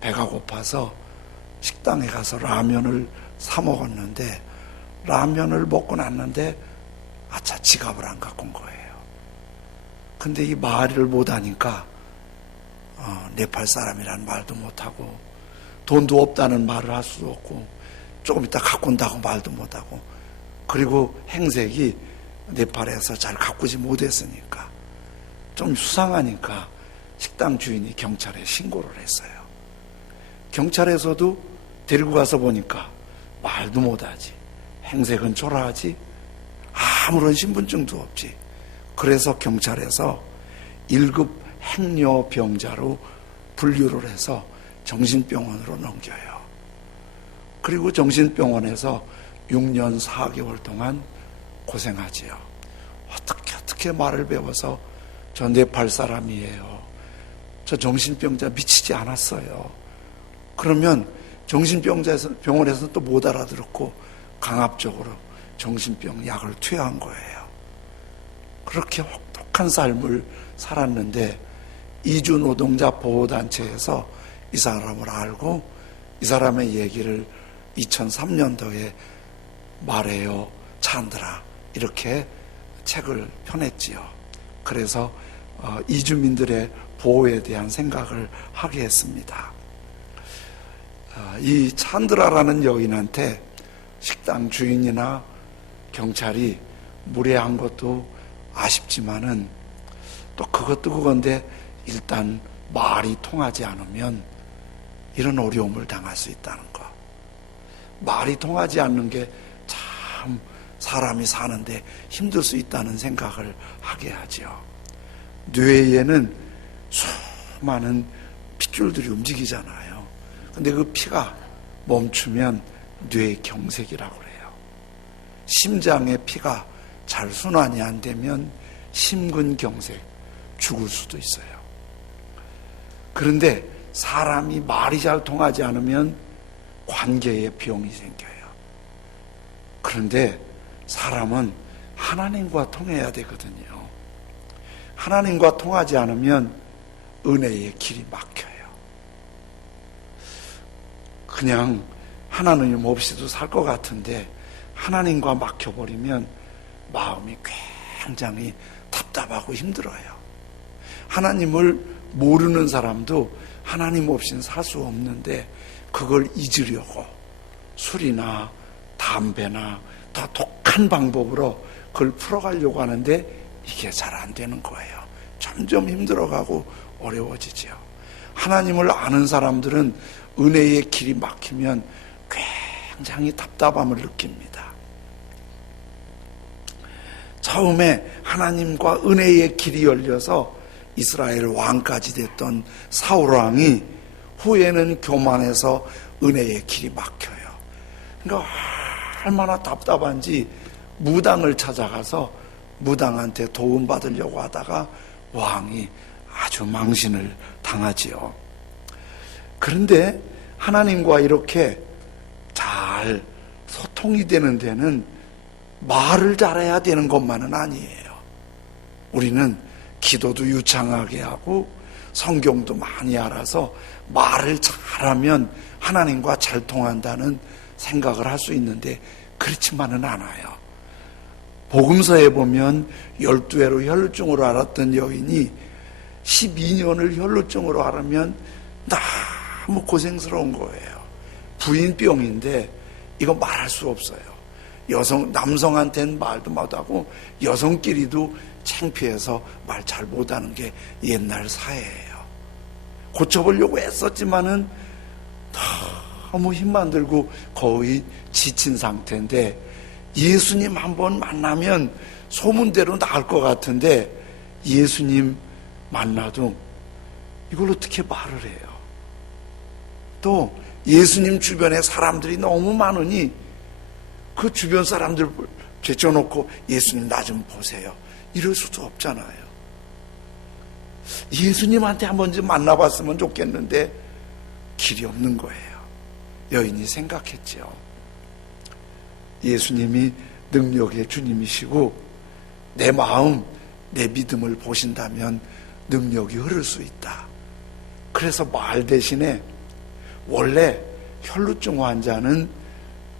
배가 고파서 식당에 가서 라면을 사 먹었는데, 라면을 먹고 났는데 아차, 지갑을 안 갖고 온 거예요. 근데 이 말을 못하니까 네팔 사람이라는 말도 못하고, 돈도 없다는 말을 할 수도 없고, 조금 이따 갖고 온다고 말도 못하고, 그리고 행색이 네팔에서 잘 가꾸지 못했으니까 좀 수상하니까 식당 주인이 경찰에 신고를 했어요. 경찰에서도 데리고 가서 보니까 말도 못하지, 행색은 초라하지, 아무런 신분증도 없지. 그래서 경찰에서 1급 행여병자로 분류를 해서 정신병원으로 넘겨요. 그리고 정신병원에서 6년 4개월 동안 고생하지요. 어떻게 말을 배워서 저 네팔 사람이에요, 저 정신병자 미치지 않았어요. 그러면 정신병원에서 또 못 알아들었고 강압적으로 정신병 약을 투여한 거예요. 그렇게 혹독한 삶을 살았는데 이주 노동자 보호단체에서 이 사람을 알고 이 사람의 얘기를 2003년도에 말해요 찬드라, 이렇게 책을 펴냈지요. 그래서 이주민들의 보호에 대한 생각을 하게 했습니다. 이 찬드라라는 여인한테 식당 주인이나 경찰이 무례한 것도 아쉽지만은 또 그것도 그건데, 일단 말이 통하지 않으면 이런 어려움을 당할 수 있다는 거. 말이 통하지 않는 게 참 사람이 사는데 힘들 수 있다는 생각을 하게 하죠. 뇌에는 수많은 핏줄들이 움직이잖아요. 근데 그 피가 멈추면 뇌경색이라고 그래요. 심장의 피가 잘 순환이 안 되면 심근경색, 죽을 수도 있어요. 그런데 사람이 말이 잘 통하지 않으면 관계에 병이 생겨요. 그런데 사람은 하나님과 통해야 되거든요. 하나님과 통하지 않으면 은혜의 길이 막혀요. 그냥 하나님 없이도 살 것 같은데 하나님과 막혀버리면 마음이 굉장히 답답하고 힘들어요. 하나님을 모르는 사람도 하나님 없이는 살 수 없는데, 그걸 잊으려고 술이나 담배나 더 독한 방법으로 그걸 풀어가려고 하는데 이게 잘 안 되는 거예요. 점점 힘들어가고 어려워지죠. 하나님을 아는 사람들은 은혜의 길이 막히면 굉장히 답답함을 느낍니다. 처음에 하나님과 은혜의 길이 열려서 이스라엘 왕까지 됐던 사울 왕이 후에는 교만해서 은혜의 길이 막혀요. 그러니까 얼마나 답답한지 무당을 찾아가서 무당한테 도움받으려고 하다가 왕이 아주 망신을 당하지요. 그런데 하나님과 이렇게 잘 소통이 되는 데는 말을 잘해야 되는 것만은 아니에요. 우리는 기도도 유창하게 하고 성경도 많이 알아서 말을 잘하면 하나님과 잘 통한다는 생각을 할 수 있는데 그렇지만은 않아요. 복음서에 보면 12회로 혈루증으로 앓았던 여인이 12년을 혈루증으로 앓으면 너무 고생스러운 거예요. 부인병인데 이거 말할 수 없어요. 남성한테는 말도 못하고 여성끼리도 창피해서 말 잘 못하는 게 옛날 사회예요. 고쳐보려고 애썼지만은 너무 힘만 들고 거의 지친 상태인데, 예수님 한번 만나면 소문대로 나을 것 같은데 예수님 만나도 이걸 어떻게 말을 해요? 또 예수님 주변에 사람들이 너무 많으니 그 주변 사람들 제쳐놓고 예수님 나 좀 보세요, 이럴 수도 없잖아요. 예수님한테 한번 좀 만나봤으면 좋겠는데 길이 없는 거예요. 여인이 생각했죠. 예수님이 능력의 주님이시고 내 마음, 내 믿음을 보신다면 능력이 흐를 수 있다. 그래서 말 대신에 원래 혈루증 환자는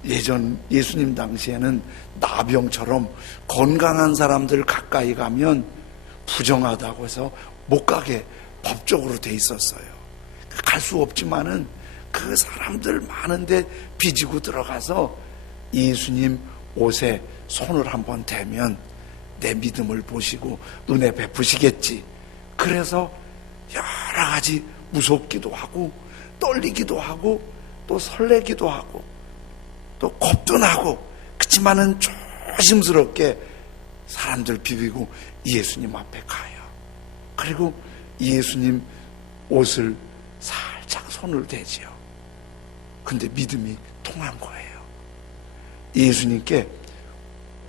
예전 예수님 당시에는 나병처럼 건강한 사람들 가까이 가면 부정하다고 해서 못 가게 법적으로 돼 있었어요. 갈 수 없지만은 그 사람들 많은데 비지고 들어가서 예수님 옷에 손을 한번 대면 내 믿음을 보시고 은혜 베푸시겠지. 그래서 여러 가지 무섭기도 하고 떨리기도 하고 또 설레기도 하고 또 겁도 나고, 그렇지만은 조심스럽게 사람들 비비고 예수님 앞에 가요. 그리고 예수님 옷을 살짝 손을 대지요. 근데 믿음이 통한 거예요. 예수님께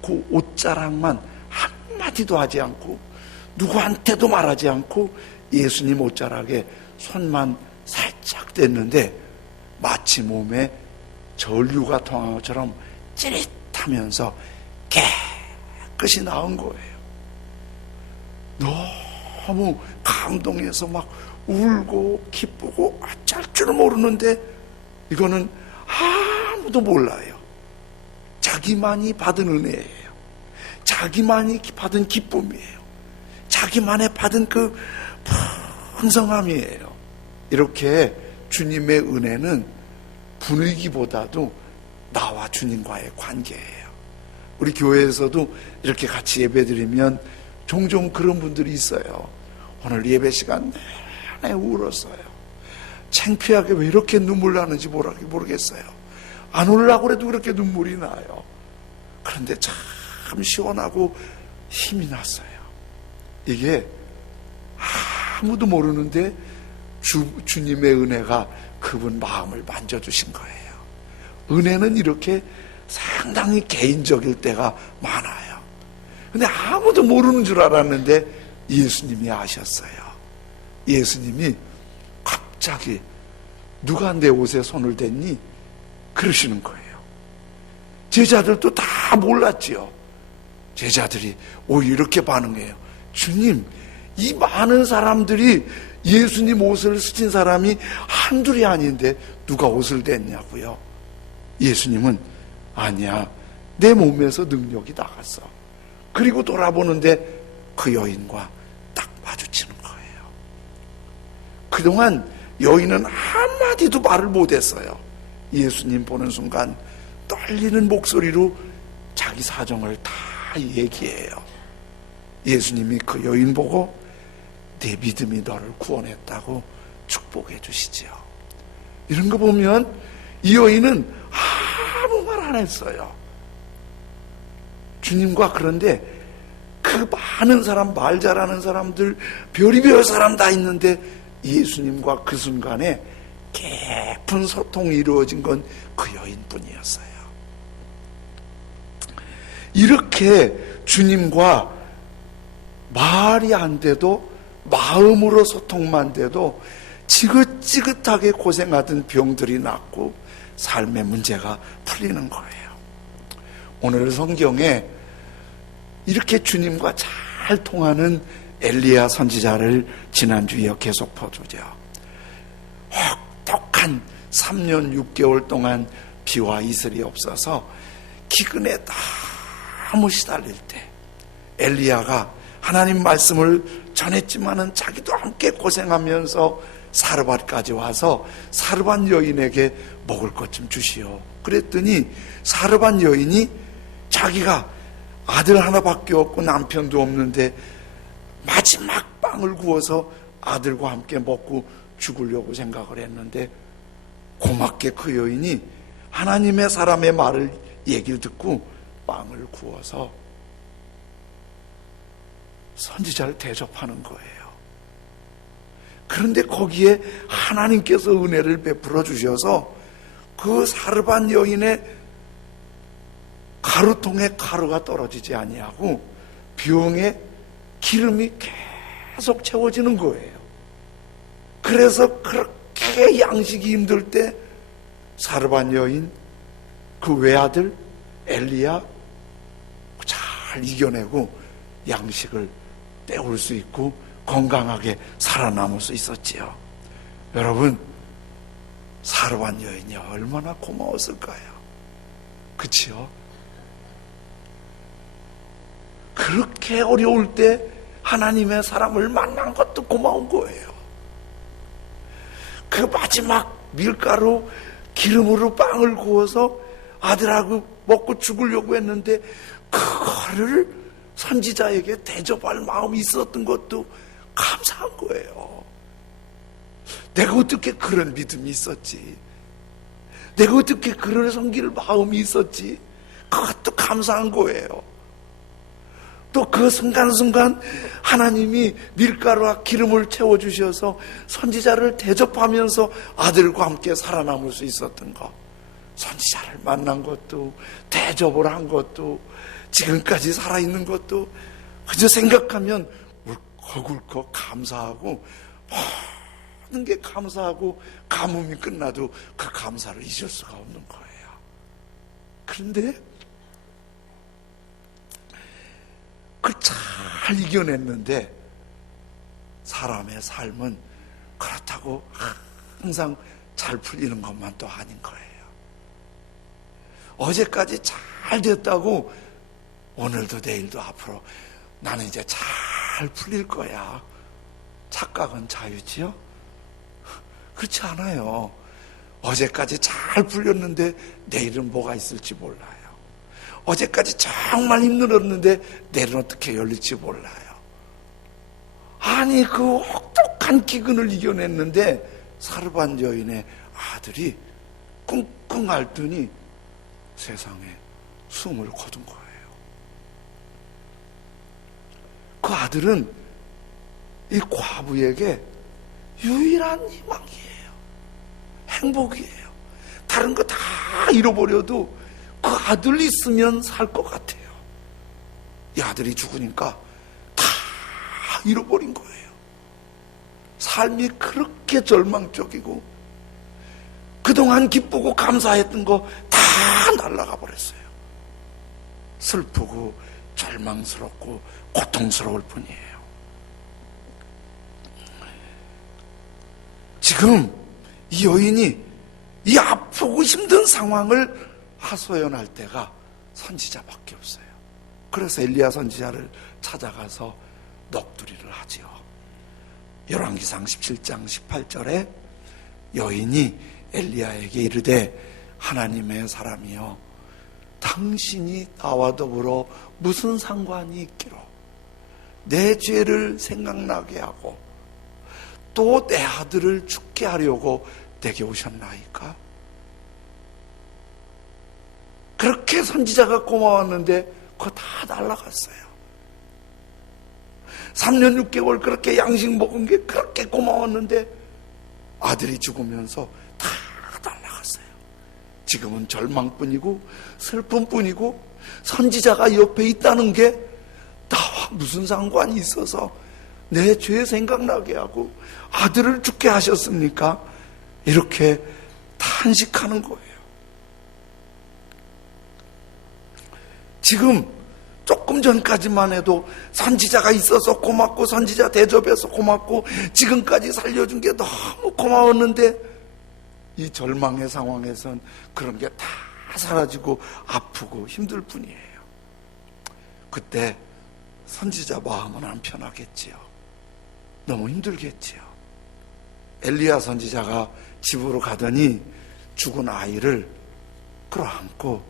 그 옷자락만 한마디도 하지 않고 누구한테도 말하지 않고 예수님 옷자락에 손만 살짝 댔는데 마치 몸에 전류가 통한 것처럼 찌릿하면서 깨끗이 나온 거예요. 너무 감동해서 막 울고 기쁘고 어쩔 줄 모르는데 이거는 아무도 몰라요. 자기만이 받은 은혜예요. 자기만이 받은 기쁨이에요. 자기만이 받은 그 풍성함이에요. 이렇게 주님의 은혜는 분위기보다도 나와 주님과의 관계예요. 우리 교회에서도 이렇게 같이 예배드리면 종종 그런 분들이 있어요. 오늘 예배 시간 내내 울었어요. 창피하게 왜 이렇게 눈물 나는지 모르겠어요. 안 울려고 해도 그렇게 눈물이 나요. 그런데 참 시원하고 힘이 났어요. 이게 아무도 모르는데 주님의 은혜가 그분 마음을 만져주신 거예요. 은혜는 이렇게 상당히 개인적일 때가 많아요. 근데 아무도 모르는 줄 알았는데 예수님이 아셨어요. 예수님이 갑자기 누가 내 옷에 손을 댔니? 그러시는 거예요. 제자들도 다 몰랐지요. 제자들이 오히려 이렇게 반응해요. 주님, 이 많은 사람들이 예수님 옷을 스친 사람이 한둘이 아닌데 누가 옷을 댔냐고요. 예수님은 아니야, 내 몸에서 능력이 나갔어. 그리고 돌아보는데 그 여인과 딱 마주치는 거예요. 그동안 여인은 한마디도 말을 못했어요. 예수님 보는 순간 떨리는 목소리로 자기 사정을 다 얘기해요. 예수님이 그 여인 보고 내 믿음이 너를 구원했다고 축복해 주시지요. 이런 거 보면 이 여인은 아무 말 안 했어요. 주님과 그런데 그 많은 사람, 말 잘하는 사람들, 별의별 사람 다 있는데 예수님과 그 순간에 깊은 소통이 이루어진 건 그 여인뿐이었어요. 이렇게 주님과 말이 안 돼도 마음으로 소통만 돼도 지긋지긋하게 고생하던 병들이 낫고 삶의 문제가 풀리는 거예요. 오늘 성경에 이렇게 주님과 잘 통하는 엘리야 선지자를 지난주에 계속 보죠. 혹독한 3년 6개월 동안 비와 이슬이 없어서 기근에 너무 시달릴 때 엘리야가 하나님 말씀을 전했지만은 자기도 함께 고생하면서 사르밧까지 와서 사르밧 여인에게 먹을 것 좀 주시오. 그랬더니 사르밧 여인이 자기가 아들 하나밖에 없고 남편도 없는데 마지막 빵을 구워서 아들과 함께 먹고 죽으려고 생각을 했는데 고맙게 그 여인이 하나님의 사람의 말을 얘기를 듣고 빵을 구워서 선지자를 대접하는 거예요. 그런데 거기에 하나님께서 은혜를 베풀어 주셔서 그 사르밧 여인의 가루통에 가루가 떨어지지 아니하고 병에 기름이 계속 채워지는 거예요. 그래서 그렇게 양식이 힘들 때 사르밧 여인 그 외아들 엘리야 잘 이겨내고 양식을 때울 수 있고 건강하게 살아남을 수 있었지요. 여러분, 사르반 여인이 얼마나 고마웠을까요? 그치요? 그렇게 어려울 때 하나님의 사람을 만난 것도 고마운 거예요. 그 마지막 밀가루 기름으로 빵을 구워서 아들하고 먹고 죽으려고 했는데 그거를 선지자에게 대접할 마음이 있었던 것도 감사한 거예요. 내가 어떻게 그런 믿음이 있었지? 내가 어떻게 그런 섬길 마음이 있었지? 그것도 감사한 거예요. 또 그 순간순간 하나님이 밀가루와 기름을 채워주셔서 선지자를 대접하면서 아들과 함께 살아남을 수 있었던 것, 선지자를 만난 것도 대접을 한 것도 지금까지 살아있는 것도 그저 생각하면 울컥울컥 감사하고 모든 게 감사하고 가뭄이 끝나도 그 감사를 잊을 수가 없는 거예요. 그런데 그걸 잘 이겨냈는데 사람의 삶은 그렇다고 항상 잘 풀리는 것만 또 아닌 거예요. 어제까지 잘 됐다고 오늘도 내일도 앞으로 나는 이제 잘 풀릴 거야. 착각은 자유지요? 그렇지 않아요. 어제까지 잘 풀렸는데 내일은 뭐가 있을지 몰라요. 어제까지 정말 힘들었는데 내일은 어떻게 열릴지 몰라요. 아니 그 혹독한 기근을 이겨냈는데 사르반 여인의 아들이 끙끙 앓더니 세상에 숨을 거둔 거예요. 그 아들은 이 과부에게 유일한 희망이에요. 행복이에요. 다른 거 다 잃어버려도 그 아들 있으면 살 것 같아요. 이 아들이 죽으니까 다 잃어버린 거예요. 삶이 그렇게 절망적이고 그동안 기쁘고 감사했던 거 다 날아가 버렸어요. 슬프고 절망스럽고 고통스러울 뿐이에요. 지금 이 여인이 이 아프고 힘든 상황을 하소연할 때가 선지자밖에 없어요. 그래서 엘리야 선지자를 찾아가서 넋두리를 하지요. 열왕기상 17장 18절에 여인이 엘리야에게 이르되 하나님의 사람이여 당신이 나와 더불어 무슨 상관이 있기로 내 죄를 생각나게 하고 또 내 아들을 죽게 하려고 내게 오셨나이까? 그렇게 선지자가 고마웠는데 그거 다 날아갔어요. 3년 6개월 그렇게 양식 먹은 게 그렇게 고마웠는데 아들이 죽으면서 다 날아갔어요. 지금은 절망뿐이고 슬픔뿐이고 선지자가 옆에 있다는 게 나와 무슨 상관이 있어서 내 죄 생각나게 하고 아들을 죽게 하셨습니까? 이렇게 탄식하는 거예요. 지금 조금 전까지만 해도 선지자가 있어서 고맙고 선지자 대접해서 고맙고 지금까지 살려준 게 너무 고마웠는데 이 절망의 상황에선 그런 게 다 사라지고 아프고 힘들 뿐이에요. 그때 선지자 마음은 안 편하겠지요. 너무 힘들겠지요. 엘리야 선지자가 집으로 가더니 죽은 아이를 끌어안고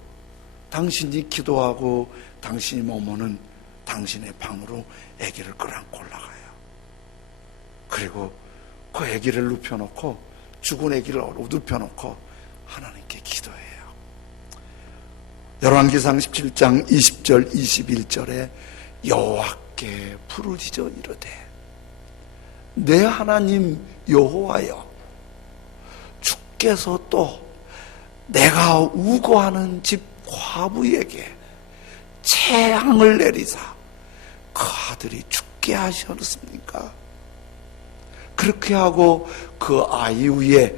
당신이 기도하고 당신이 머무는 당신의 방으로 아기를 끌어안고 올라가요. 그리고 그 아기를 눕혀놓고 죽은 아기를 눕혀놓고 하나님께 기도해요. 열왕기상 17장 20절 21절에 여호와께 부르짖어 이르되 내 하나님 여호와여 주께서 또 내가 우거하는 집 과부에게 재앙을 내리사 그 아들이 죽게 하셨습니까? 그렇게 하고 그 아이 위에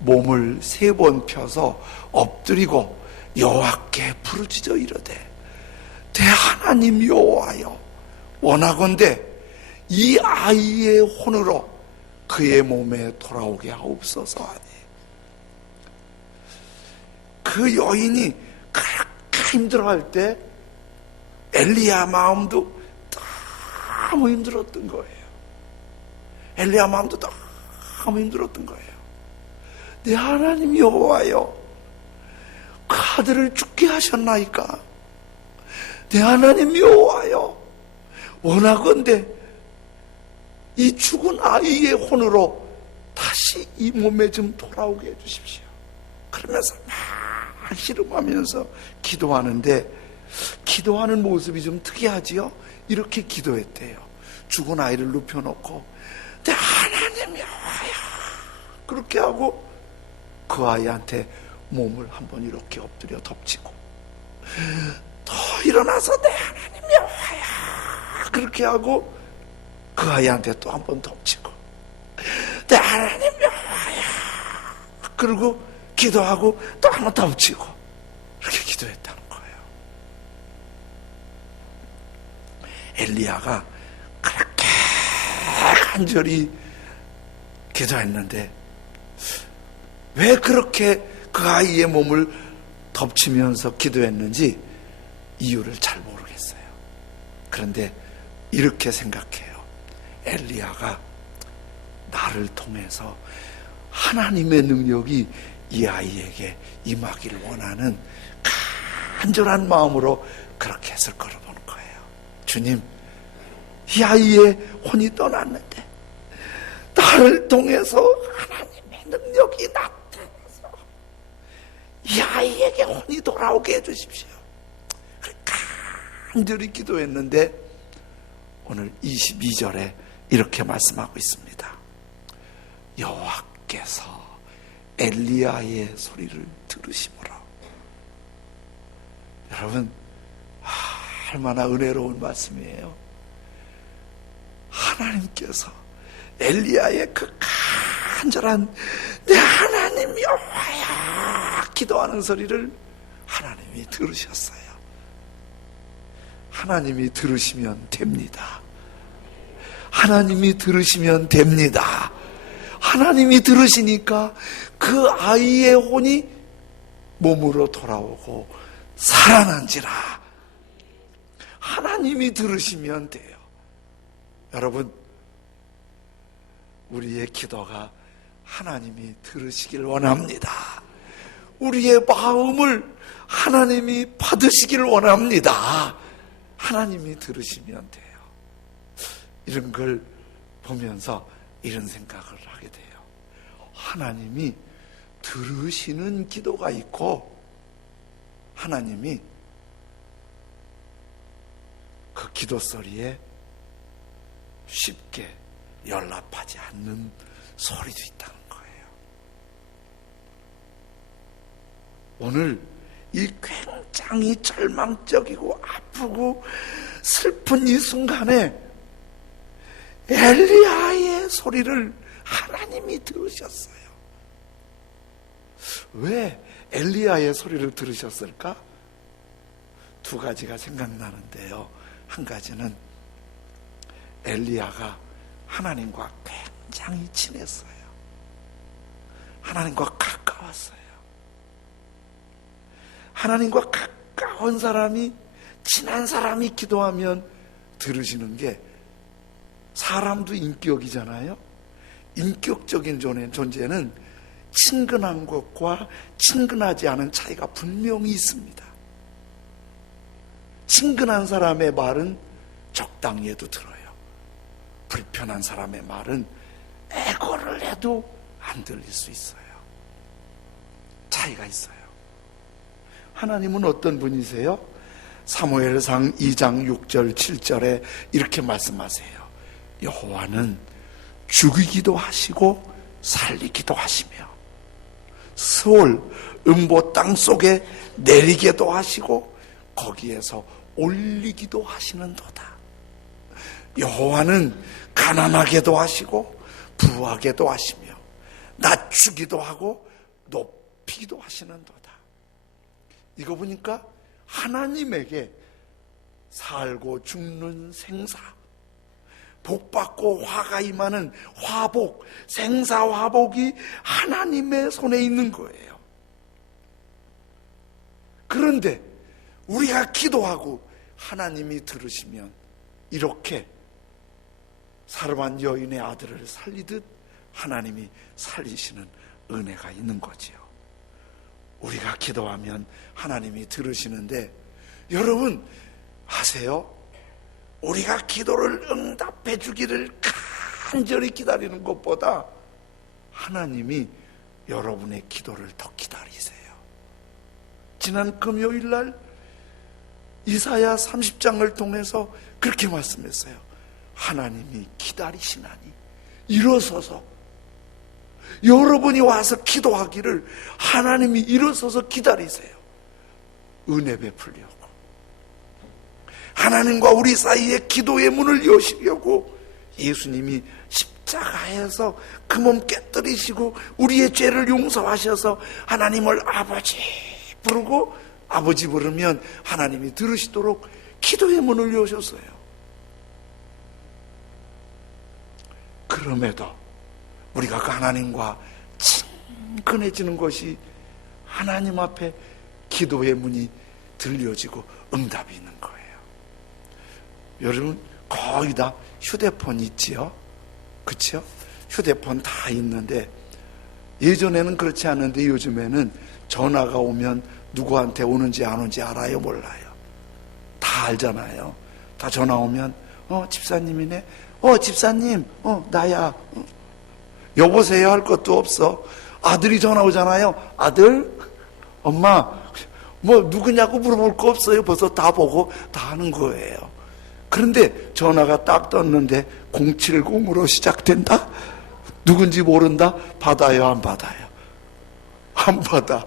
몸을 3번 펴서 엎드리고 여호와께 부르짖어 이르되 내 하나님 여호와여 원하건대 이 아이의 혼으로 그의 몸에 돌아오게 하옵소서 하니 그 여인이 그렇게 힘들어할 때 엘리야 마음도 너무 힘들었던 거예요. 엘리야 마음도 너무 힘들었던 거예요. 내 하나님 여호와여, 그 아들을 죽게 하셨나이까? 내 하나님 여호와여, 원하건대 이 죽은 아이의 혼으로 다시 이 몸에 좀 돌아오게 해주십시오. 그러면서 막 씨름하면서 기도하는데, 기도하는 모습이 좀 특이하지요? 이렇게 기도했대요. 죽은 아이를 눕혀놓고 내 하나님 여호와야, 그렇게 하고 그 아이한테 몸을 한번 이렇게 엎드려 덮치고, 더 일어나서 내 하나님 여호와야, 그렇게 하고 그 아이한테 또 한번 덮치고, 내 하나님 여호와야, 그리고 기도하고 또 한번 덮치고, 이렇게 기도했다는 거예요. 엘리야가 그렇게 간절히 기도했는데 왜 그렇게 그 아이의 몸을 덮치면서 기도했는지 이유를 잘 모르겠어요. 그런데 이렇게 생각해요. 엘리야가 나를 통해서 하나님의 능력이 이 아이에게 임하기를 원하는 간절한 마음으로 그렇게 했을 거로 보는 거예요. 주님, 이 아이의 혼이 떠났는데 나를 통해서 하나님의 능력이 나타나서 이 아이에게 혼이 돌아오게 해주십시오. 간절히 기도했는데 오늘 22절에 이렇게 말씀하고 있습니다. 여호와께서 엘리야의 소리를 들으시므로. 여러분, 얼마나 은혜로운 말씀이에요. 하나님께서 엘리야의 그 간절한 내 하나님 여호와야 기도하는 소리를 하나님이 들으셨어요. 하나님이 들으시면 됩니다. 하나님이 들으시면 됩니다. 하나님이 들으시니까 그 아이의 혼이 몸으로 돌아오고 살아난지라. 하나님이 들으시면 돼요. 여러분, 우리의 기도가 하나님이 들으시길 원합니다. 우리의 마음을 하나님이 받으시길 원합니다. 하나님이 들으시면 돼요. 이런 걸 보면서 이런 생각을 하게 돼요. 하나님이 들으시는 기도가 있고, 하나님이 그 기도 소리에 쉽게 연락하지 않는 소리도 있다는 거예요. 오늘 이 굉장히 절망적이고 아프고 슬픈 이 순간에 엘리야의 소리를 하나님이 들으셨어요. 왜 엘리야의 소리를 들으셨을까? 두 가지가 생각나는데요. 한 가지는 엘리야가 하나님과 굉장히 친했어요. 하나님과 가까웠어요. 하나님과 가까운 사람이, 친한 사람이 기도하면 들으시는 게, 사람도 인격이잖아요. 인격적인 존재는 친근한 것과 친근하지 않은 차이가 분명히 있습니다. 친근한 사람의 말은 적당히 해도 들어요. 불편한 사람의 말은 애고를 해도 안 들릴 수 있어요. 차이가 있어요. 하나님은 어떤 분이세요? 사무엘상 2장 6절 7절에 이렇게 말씀하세요. 여호와는 죽이기도 하시고 살리기도 하시며 스올 음보 땅 속에 내리게도 하시고 거기에서 올리기도 하시는도다. 여호와는 가난하게도 하시고 부하게도 하시며 낮추기도 하고 높이기도 하시는도다. 이거 보니까 하나님에게 살고 죽는 생사, 복받고 화가 임하는 화복, 생사화복이 하나님의 손에 있는 거예요. 그런데 우리가 기도하고 하나님이 들으시면 이렇게 사르반 여인의 아들을 살리듯 하나님이 살리시는 은혜가 있는 거지요. 우리가 기도하면 하나님이 들으시는데, 여러분 아세요? 우리가 기도를 응답해 주기를 간절히 기다리는 것보다 하나님이 여러분의 기도를 더 기다리세요. 지난 금요일 날 이사야 30장을 통해서 그렇게 말씀했어요. 하나님이 기다리시나니 일어서서, 여러분이 와서 기도하기를 하나님이 일어서서 기다리세요. 은혜 베풀려고, 하나님과 우리 사이에 기도의 문을 여시려고 예수님이 십자가에서 그 몸 깨뜨리시고 우리의 죄를 용서하셔서 하나님을 아버지 부르고, 아버지 부르면 하나님이 들으시도록 기도의 문을 여셨어요. 그럼에도 우리가 그 하나님과 친근해지는 것이 하나님 앞에 기도의 문이 들려지고 응답이 있는 거예요. 여러분 거의 다 휴대폰 있지요? 그렇죠? 휴대폰 다 있는데, 예전에는 그렇지 않은데 요즘에는 전화가 오면 누구한테 오는지 안 오는지 알아요? 몰라요? 다 알잖아요. 다 전화 오면 집사님이네, 집사님, 나야, 여보세요 할 것도 없어. 아들이 전화 오잖아요. 아들, 엄마, 뭐 누구냐고 물어볼 거 없어요. 벌써 다 보고 다 하는 거예요. 그런데 전화가 딱 떴는데 070으로 시작된다? 누군지 모른다? 받아요, 안 받아요? 안 받아.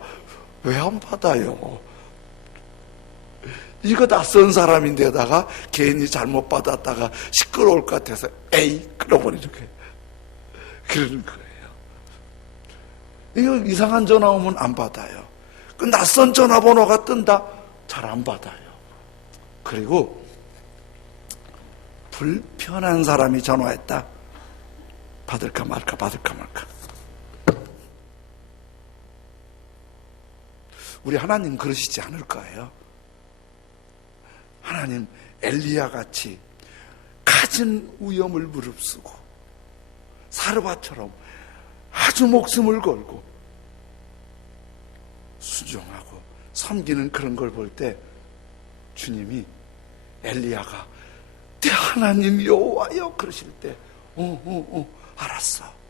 왜 안 받아요? 이거 낯선 사람인데다가 괜히 잘못 받았다가 시끄러울 것 같아서 에이 끌어버리는 거예요. 그러는 거예요. 이거 이상한 전화 오면 안 받아요. 그 낯선 전화번호가 뜬다? 잘 안 받아요. 그리고 불편한 사람이 전화했다? 받을까 말까, 받을까 말까. 우리 하나님 그러시지 않을 거예요. 하나님 엘리야 같이 갖은 위험을 무릅쓰고 사르밧처럼 아주 목숨을 걸고 순종하고 섬기는 그런 걸 볼 때 주님이 엘리야가 하나님 여호와여 그러실 때 알았어.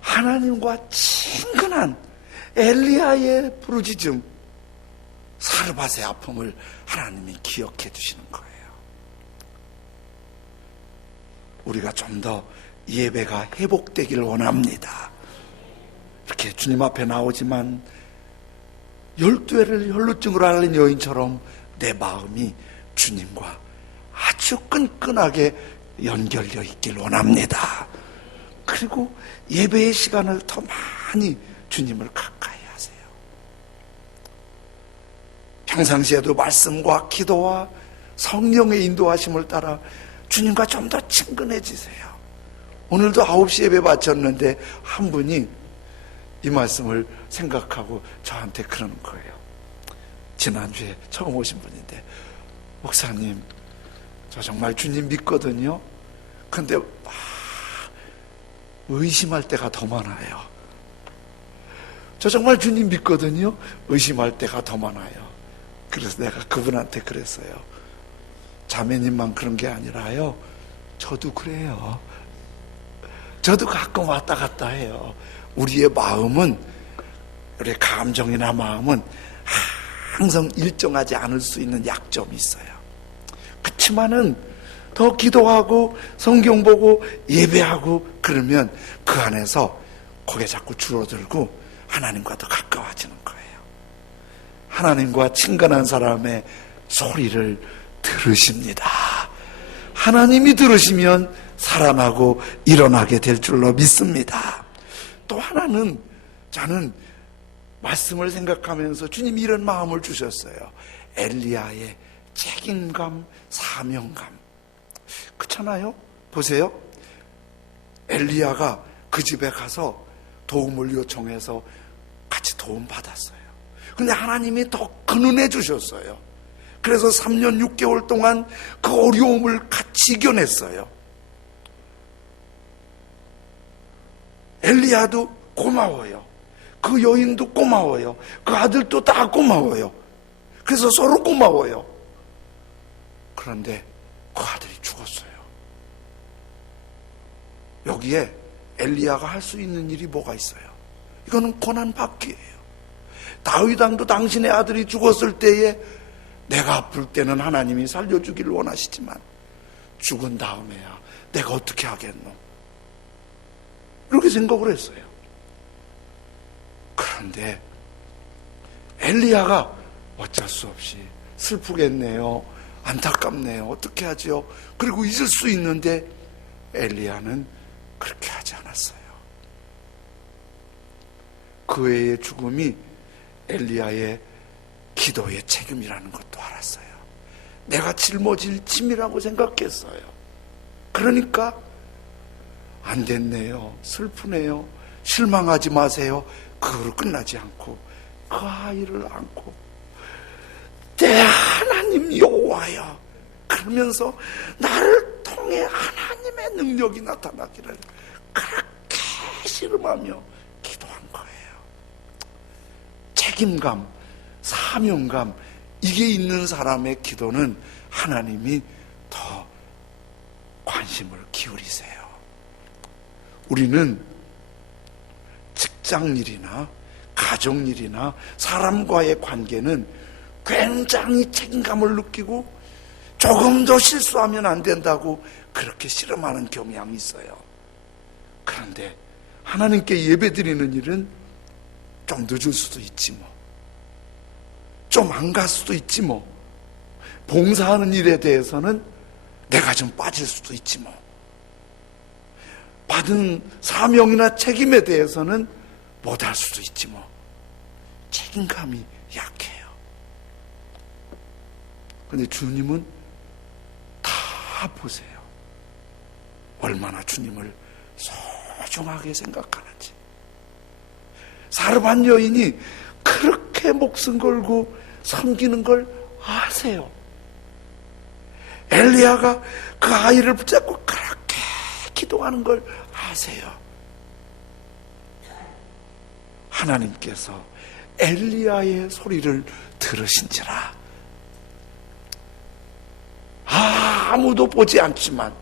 하나님과 친근한 엘리야의 부르짖음, 사르밧의 아픔을 하나님이 기억해 주시는 거예요. 우리가 좀 더 예배가 회복되기를 원합니다. 이렇게 주님 앞에 나오지만 12회를 혈루증으로 앓는 여인처럼 내 마음이 주님과 아주 끈끈하게 연결되어 있길 원합니다. 그리고 예배의 시간을 더 많이 주님을 가까이 하세요. 평상시에도 말씀과 기도와 성령의 인도하심을 따라 주님과 좀 더 친근해지세요. 오늘도 9시 예배 바쳤는데 한 분이 이 말씀을 생각하고 저한테 그러는 거예요. 지난주에 처음 오신 분인데, 목사님, 저 정말 주님 믿거든요. 근데 의심할 때가 더 많아요. 저 정말 주님 믿거든요. 의심할 때가 더 많아요. 그래서 내가 그분한테 그랬어요. 자매님만 그런 게 아니라요, 저도 그래요. 저도 가끔 왔다 갔다 해요. 우리의 마음은, 우리의 감정이나 마음은 항상 일정하지 않을 수 있는 약점이 있어요. 그렇지만은 더 기도하고 성경 보고 예배하고 그러면 그 안에서 고개 자꾸 줄어들고 하나님과 더 가까워지는 거예요. 하나님과 친근한 사람의 소리를 들으십니다. 하나님이 들으시면 살아나고 일어나게 될 줄로 믿습니다. 또 하나는, 저는 말씀을 생각하면서 주님이 이런 마음을 주셨어요. 엘리야의 책임감, 사명감. 그렇잖아요? 보세요. 엘리야가 그 집에 가서 도움을 요청해서 같이 도움 받았어요. 근데 하나님이 더 큰 은혜 주셨어요. 그래서 3년 6개월 동안 그 어려움을 같이 이겨냈어요. 엘리야도 고마워요. 그 여인도 고마워요. 그 아들도 다 고마워요. 그래서 서로 고마워요. 그런데 그 아들이 죽었어요. 여기에 엘리야가 할 수 있는 일이 뭐가 있어요? 이거는 고난 받기예요. 다윗 왕도 당신의 아들이 죽었을 때에 내가 아플 때는 하나님이 살려주기를 원하시지만 죽은 다음에야 내가 어떻게 하겠노? 이렇게 생각을 했어요. 그런데 엘리야가 어쩔 수 없이 슬프겠네요. 안타깝네요. 어떻게 하지요? 그리고 잊을 수 있는데 엘리야는 그렇게 하지 않았어요. 그 애의 죽음이 엘리야의 기도의 책임이라는 것도 알았어요. 내가 짊어질 짐이라고 생각했어요. 그러니까 안 됐네요. 슬프네요. 실망하지 마세요. 그거로 끝나지 않고 그 아이를 안고 내 하나님 여호와여 그러면서 나를 통해 하나님의 능력이 나타나기를 그렇게 씨름하며 기도한 거예요. 책임감, 사명감 이게 있는 사람의 기도는 하나님이 더 관심을 기울이세요. 우리는 직장일이나 가정일이나 사람과의 관계는 굉장히 책임감을 느끼고 조금 더 실수하면 안 된다고 그렇게 씨름하는 경향이 있어요. 그런데 하나님께 예배드리는 일은 좀 늦을 수도 있지 뭐, 좀 안 갈 수도 있지 뭐, 봉사하는 일에 대해서는 내가 좀 빠질 수도 있지 뭐, 받은 사명이나 책임에 대해서는 못할 수도 있지 뭐, 책임감이 약해요. 근데 주님은 다 보세요. 얼마나 주님을 소중하게 생각하는지. 사르밧 여인이 그렇게 목숨 걸고 섬기는 걸 아세요. 엘리야가 그 아이를 붙잡고 그렇게 기도하는 걸 아세요. 하나님께서 엘리야의 소리를 들으신지라. 아무도 보지 않지만,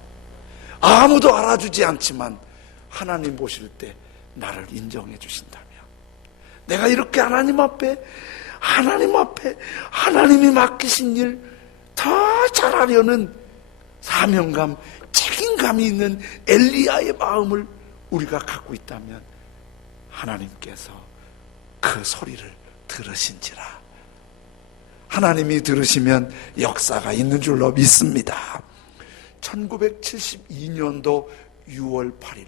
아무도 알아주지 않지만 하나님 보실 때 나를 인정해 주신다면, 내가 이렇게 하나님 앞에 하나님이 맡기신 일 더 잘하려는 사명감, 책임감이 있는 엘리야의 마음을 우리가 갖고 있다면 하나님께서 그 소리를 들으신지라. 하나님이 들으시면 역사가 있는 줄로 믿습니다. 1972년도 6월 8일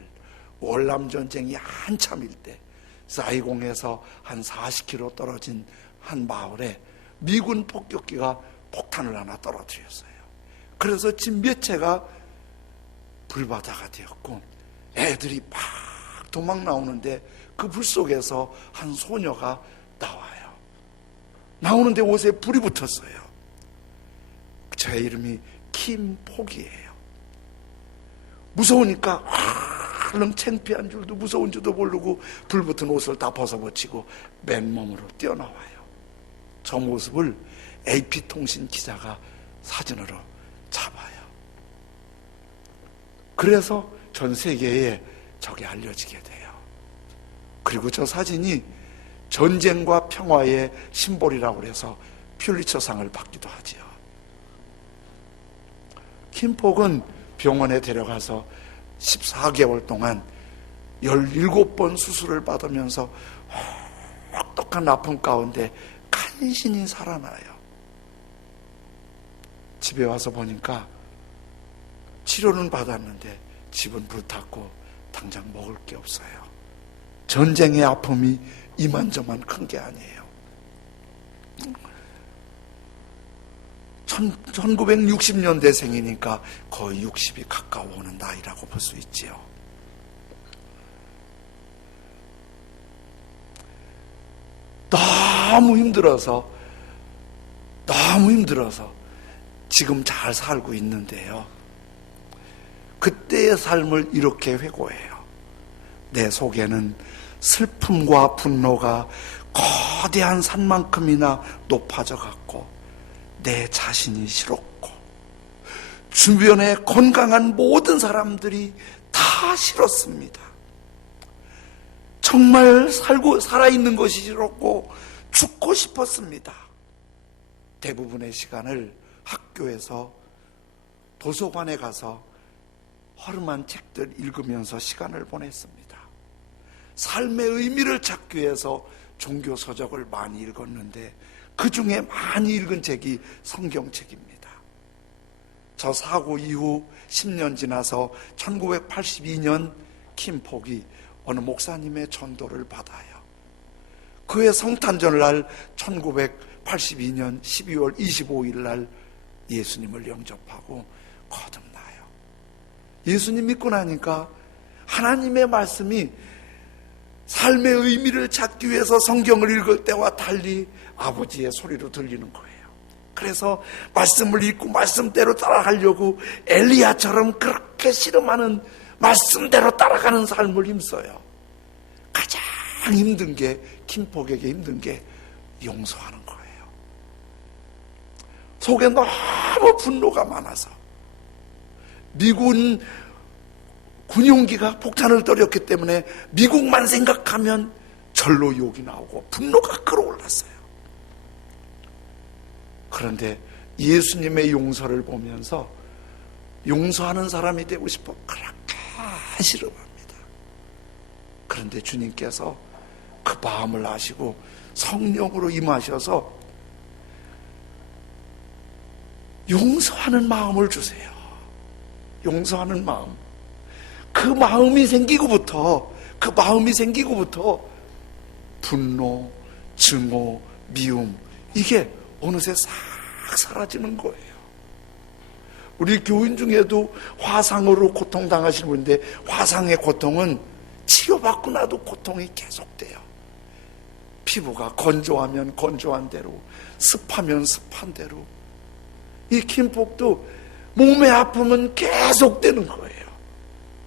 월남전쟁이 한참일 때 사이공에서 한 40km 떨어진 한 마을에 미군 폭격기가 폭탄을 하나 떨어뜨렸어요. 그래서 집 몇 채가 불바다가 되었고 애들이 막 도망 나오는데 그 불 속에서 한 소녀가 나와요. 나오는데 옷에 불이 붙었어요. 제 이름이 김폭이에요. 무서우니까 얼른 창피한 줄도 무서운 줄도 모르고 불 붙은 옷을 다 벗어버치고 맨몸으로 뛰어나와요. 저 모습을 AP통신 기자가 사진으로 잡아요. 그래서 전 세계에 저게 알려지게 돼요. 그리고 저 사진이 전쟁과 평화의 심볼이라고 해서 퓰리처상을 받기도 하지요. 김폭은 병원에 데려가서 14개월 동안 17번 수술을 받으면서 혹독한 아픔 가운데 간신히 살아나요. 집에 와서 보니까 치료는 받았는데 집은 불탔고 당장 먹을 게 없어요. 전쟁의 아픔이 이만저만 큰 게 아니에요. 1960년대생이니까 거의 60이 가까워오는 나이라고 볼 수 있지요. 너무 힘들어서 지금 잘 살고 있는데요. 그때의 삶을 이렇게 회고해요. 내 속에는 슬픔과 분노가 거대한 산만큼이나 높아져 갔고 내 자신이 싫었고 주변에 건강한 모든 사람들이 다 싫었습니다. 정말 살아있는 것이 싫었고 죽고 싶었습니다. 대부분의 시간을 학교에서 도서관에 가서 허름한 책들 읽으면서 시간을 보냈습니다. 삶의 의미를 찾기 위해서 종교 서적을 많이 읽었는데 그 중에 많이 읽은 책이 성경책입니다. 저 사고 이후 10년 지나서 1982년 킴폭이 어느 목사님의 전도를 받아요. 그의 성탄절날 1982년 12월 25일 날 예수님을 영접하고 거듭나요. 예수님 믿고 나니까 하나님의 말씀이 삶의 의미를 찾기 위해서 성경을 읽을 때와 달리 아버지의 소리로 들리는 거예요. 그래서 말씀을 읽고 말씀대로 따라가려고 엘리야처럼 그렇게 씨름하는 말씀대로 따라가는 삶을 힘써요. 가장 힘든 게, 킴폭에게 힘든 게 용서하는 거예요. 속에 너무 분노가 많아서 미군 군용기가 폭탄을 떨었기 때문에 미국만 생각하면 절로 욕이 나오고 분노가 끌어올랐어요. 그런데 예수님의 용서를 보면서 용서하는 사람이 되고 싶어 그렇게 싫어합니다. 그런데 주님께서 그 마음을 아시고 성령으로 임하셔서 용서하는 마음을 주세요. 용서하는 마음. 그 마음이 생기고부터 분노, 증오, 미움 이게 어느새 싹 사라지는 거예요. 우리 교인 중에도 화상으로 고통당하시는 분인데 화상의 고통은 치료받고 나도 고통이 계속돼요. 피부가 건조하면 건조한 대로, 습하면 습한 대로. 이 킴폭도 몸의 아픔은 계속되는 거예요.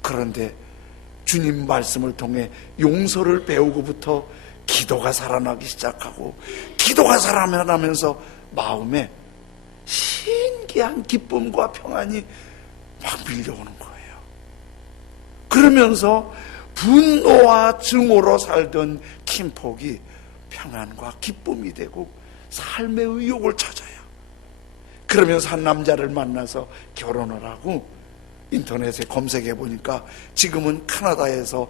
그런데 주님 말씀을 통해 용서를 배우고부터 기도가 살아나기 시작하고 기도가 살아나면서 마음에 신기한 기쁨과 평안이 막 밀려오는 거예요. 그러면서 분노와 증오로 살던 킴폭이 평안과 기쁨이 되고 삶의 의욕을 찾아요. 그러면서 한 남자를 만나서 결혼을 하고 인터넷에 검색해 보니까 지금은 캐나다에서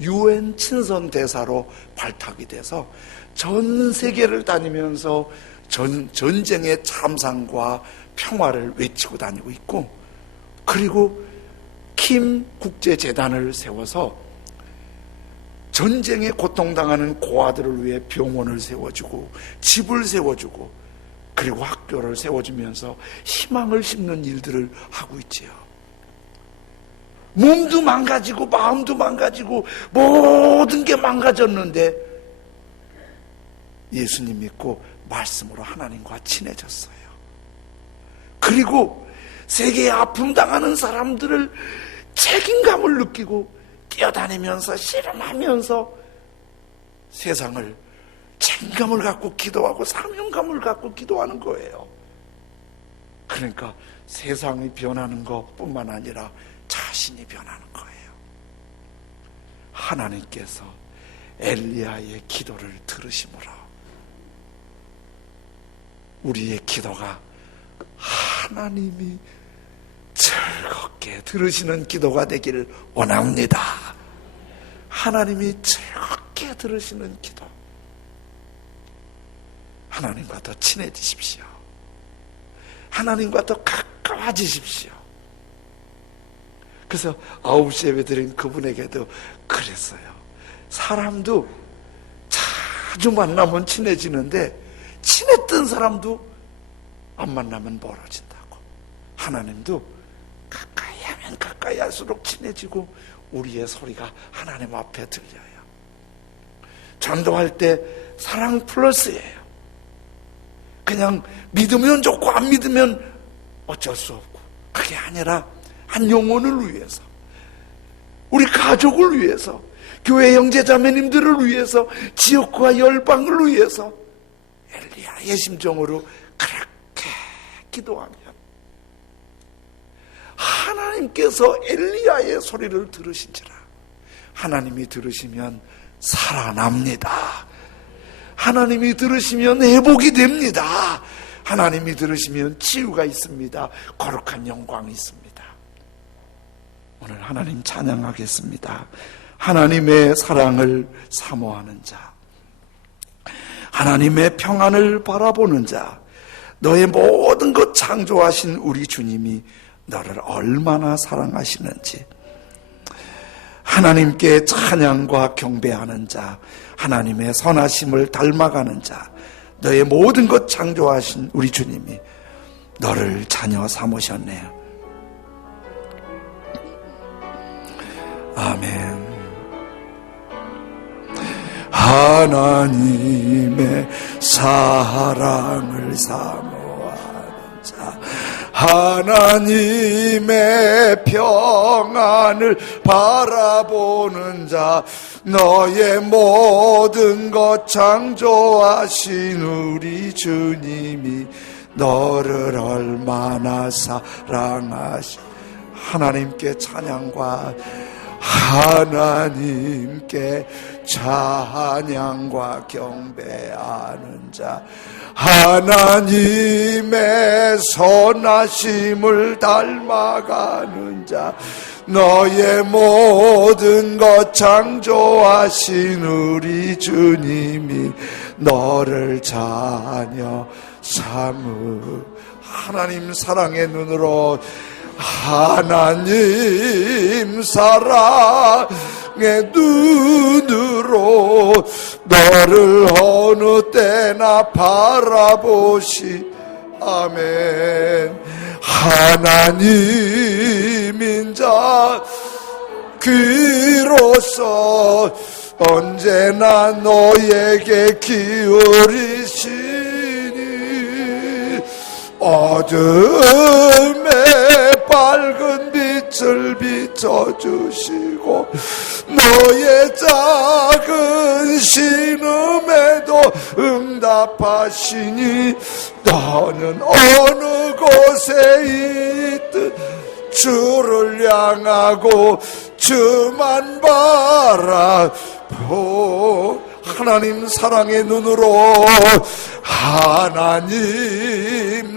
UN 친선 대사로 발탁이 돼서 전 세계를 다니면서 전쟁의 참상과 평화를 외치고 다니고 있고, 그리고 킴 국제재단을 세워서 전쟁에 고통당하는 고아들을 위해 병원을 세워주고 집을 세워주고 그리고 학교를 세워주면서 희망을 심는 일들을 하고 있지요. 몸도 망가지고 마음도 망가지고 모든 게 망가졌는데 예수님 믿고 말씀으로 하나님과 친해졌어요. 그리고 세계에 아픔 당하는 사람들을 책임감을 느끼고 뛰어다니면서 씨름하면서 세상을 책임감을 갖고 기도하고 사명감을 갖고 기도하는 거예요. 그러니까 세상이 변하는 것뿐만 아니라 자신이 변하는 거예요. 하나님께서 엘리야의 기도를 들으심으로 우리의 기도가 하나님이 즐겁게 들으시는 기도가 되기를 원합니다. 하나님이 즐겁게 들으시는 기도. 하나님과 더 친해지십시오. 하나님과 더 가까워지십시오. 그래서 9시 예배 드린 그분에게도 그랬어요. 사람도 자주 만나면 친해지는데 친했던 사람도 안 만나면 멀어진다고. 하나님도 가까이 하면 가까이 할수록 친해지고 우리의 소리가 하나님 앞에 들려요. 전도할 때 사랑 플러스예요. 그냥 믿으면 좋고 안 믿으면 어쩔 수 없고, 그게 아니라 한 영혼을 위해서, 우리 가족을 위해서, 교회 형제자매님들을 위해서, 지역과 열방을 위해서 엘리야의 심정으로 그렇게 기도하면 하나님께서 엘리야의 소리를 들으신지라. 하나님이 들으시면 살아납니다. 하나님이 들으시면 회복이 됩니다. 하나님이 들으시면 치유가 있습니다. 거룩한 영광이 있습니다. 오늘 하나님 찬양하겠습니다. 하나님의 사랑을 사모하는 자, 하나님의 평안을 바라보는 자, 너의 모든 것 창조하신 우리 주님이 너를 얼마나 사랑하시는지, 하나님께 찬양과 경배하는 자, 하나님의 선하심을 닮아가는 자, 너의 모든 것 창조하신 우리 주님이 너를 자녀 삼으셨네요. 아멘. 하나님의 사랑을 사모하는 자, 하나님의 평안을 바라보는 자, 너의 모든 것 창조하신 우리 주님이 너를 얼마나 사랑하시. 하나님께 찬양과 하나님께 찬양과 경배하는 자, 하나님의 선하심을 닮아가는 자, 너의 모든 것 창조하신 우리 주님이 너를 자녀 삼으. 하나님 사랑의 눈으로, 하나님 사랑의 눈으로 너를 어느 때나 바라보시. 아멘. 하나님인 자 귀로서 언제나 너에게 기울이시니, 어둠에 밝은 빛을 비춰주시고 너의 작은 신음에도 응답하시니, 너는 어느 곳에 있든 주를 향하고 주만 바라보. 하나님 사랑의 눈으로, 하나님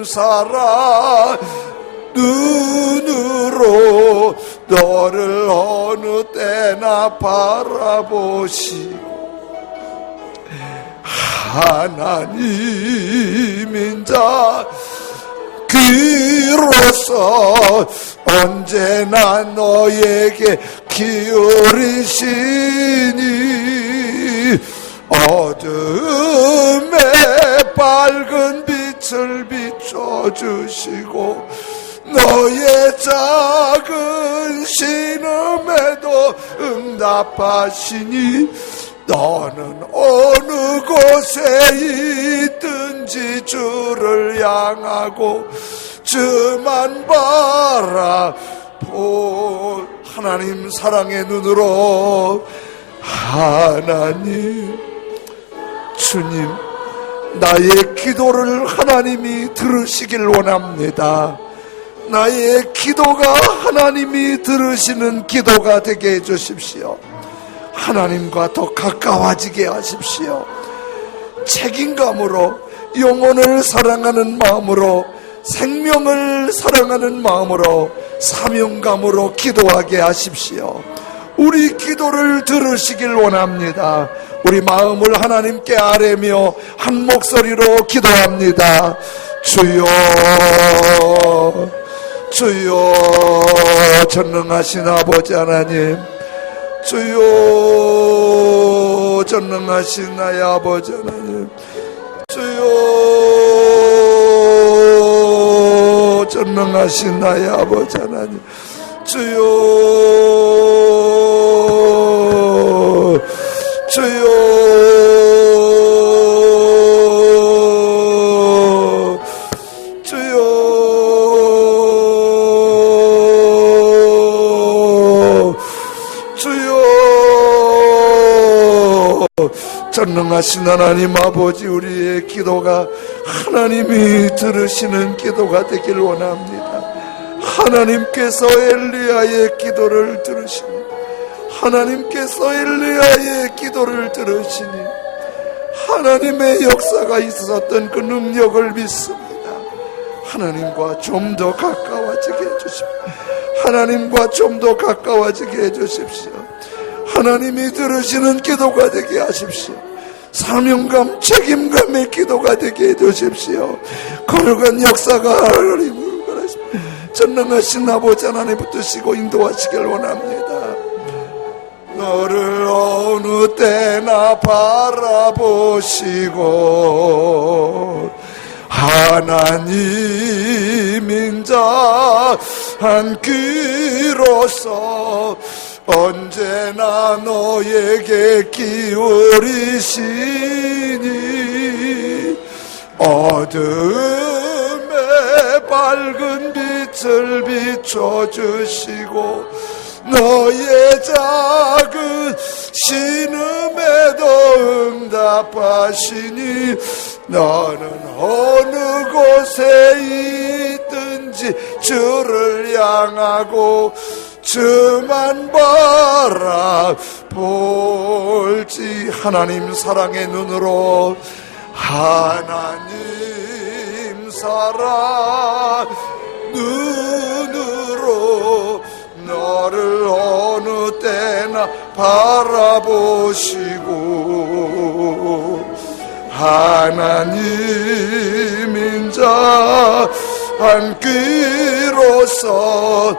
사랑 눈으로 너를 어느 때나 바라보시고, 하나님인 자 귀로서 언제나 너에게 기울이시니, 어둠에 밝은 빛을 비춰주시고 너의 작은 신음에도 응답하시니, 너는 어느 곳에 있든지 주를 향하고 주만 바라보. 하나님 사랑의 눈으로, 하나님 주님, 나의 기도를 하나님이 들으시길 원합니다. 나의 기도가 하나님이 들으시는 기도가 되게 해주십시오. 하나님과 더 가까워지게 하십시오. 책임감으로, 영혼을 사랑하는 마음으로, 생명을 사랑하는 마음으로, 사명감으로 기도하게 하십시오. 우리 기도를 들으시길 원합니다. 우리 마음을 하나님께 아뢰며 한 목소리로 기도합니다. 주여, 주여, 전능하신 아버지 하나님, 주여, 전능하신 나의 아버지 하나님, 주여, 전능하신 나의 아버지 하나님, 주여, 主よ 주여. 전능하신 하나님 아버지, 우리의 기도가 하나님이 들으시는 기도가 되길 원합니다. 하나님께서 엘리야의 기도를 들으시니, 하나님께서 엘리야의 기도를 들으시니 하나님의 역사가 있었던 그 능력을 믿습니다. 하나님과 좀 더 가까워지게 해주십시오. 하나님과 좀 더 가까워지게 해주십시오. 하나님이 들으시는 기도가 되게 하십시오. 사명감, 책임감의 기도가 되게 해주십시오. 거룩한 역사가 하나님을 바라십시오. 전능하신 아버지 하나님 붙드시고 인도하시길 원합니다. 너를 어느 때나 바라보시고 하나님인 자 한 귀로서 언제나 너에게 기울이시니 어둠에 밝은 빛을 비춰주시고 너의 작은 신음에도 응답하시니 너는 어느 곳에 있든지 주를 향하고 주만 바라볼지. 하나님 사랑의 눈으로, 하나님 사랑 눈으로 너를 어느 때나 바라보시고 하나님인 자 한 귀로서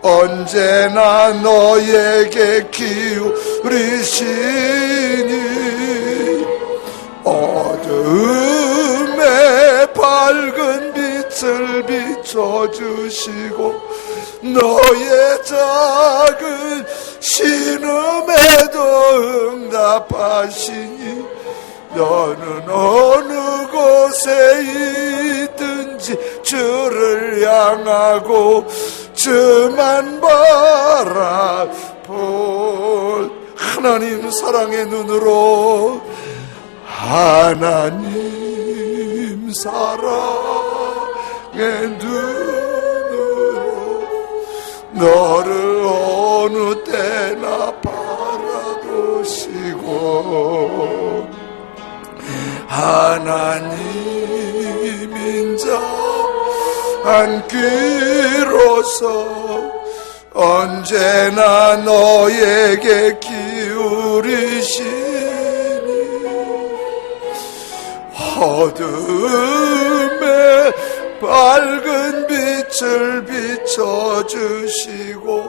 언제나 너에게 기울이시니 어둠에 밝은 빛을 비춰주시고 너의 작은 신음에도 응답하시니 너는 어느 곳에 있든지 주를 향하고 주만 바라볼 하나님 사랑의 눈으로, 하나님 사랑의 눈으로 너를 어느 때나 바라보시고 하나님인 자 한 귀로서 언제나 너에게 기울이시니 어둠에 밝은 빛을 비춰주시고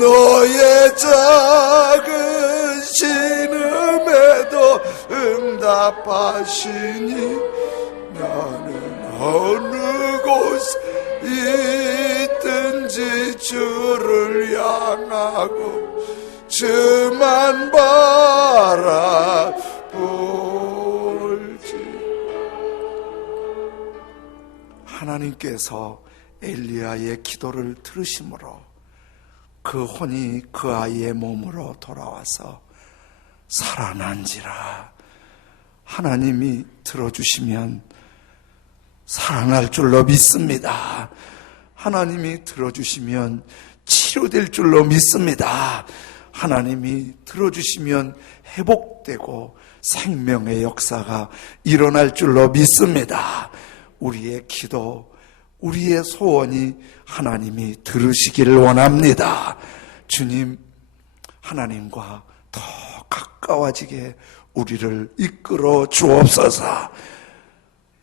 너의 작은 신음에도 응답하시니 나는 어느 곳에 있든지 주를 향하고 주만 바라볼지. 하나님께서 엘리야의 기도를 들으심으로 그 혼이 그 아이의 몸으로 돌아와서 살아난지라. 하나님이 들어주시면 살아날 줄로 믿습니다. 하나님이 들어주시면 치료될 줄로 믿습니다. 하나님이 들어주시면 회복되고 생명의 역사가 일어날 줄로 믿습니다. 우리의 기도, 우리의 소원이 하나님이 들으시기를 원합니다. 주님, 하나님과 더 가까워지게 우리를 이끌어 주옵소서.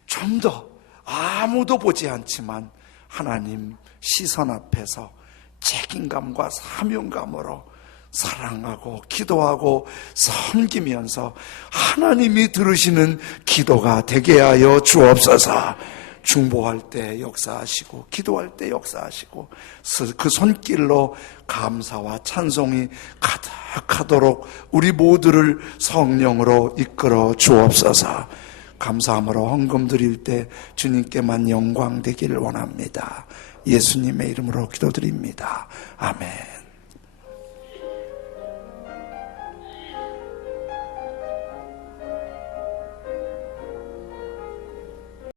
좀 더 아무도 보지 않지만 하나님 시선 앞에서 책임감과 사명감으로 사랑하고 기도하고 섬기면서 하나님이 들으시는 기도가 되게 하여 주옵소서. 중보할 때 역사하시고 기도할 때 역사하시고 그 손길로 감사와 찬송이 가득하도록 우리 모두를 성령으로 이끌어 주옵소서. 감사함으로 헌금 드릴 때 주님께만 영광 되기를 원합니다. 예수님의 이름으로 기도드립니다. 아멘.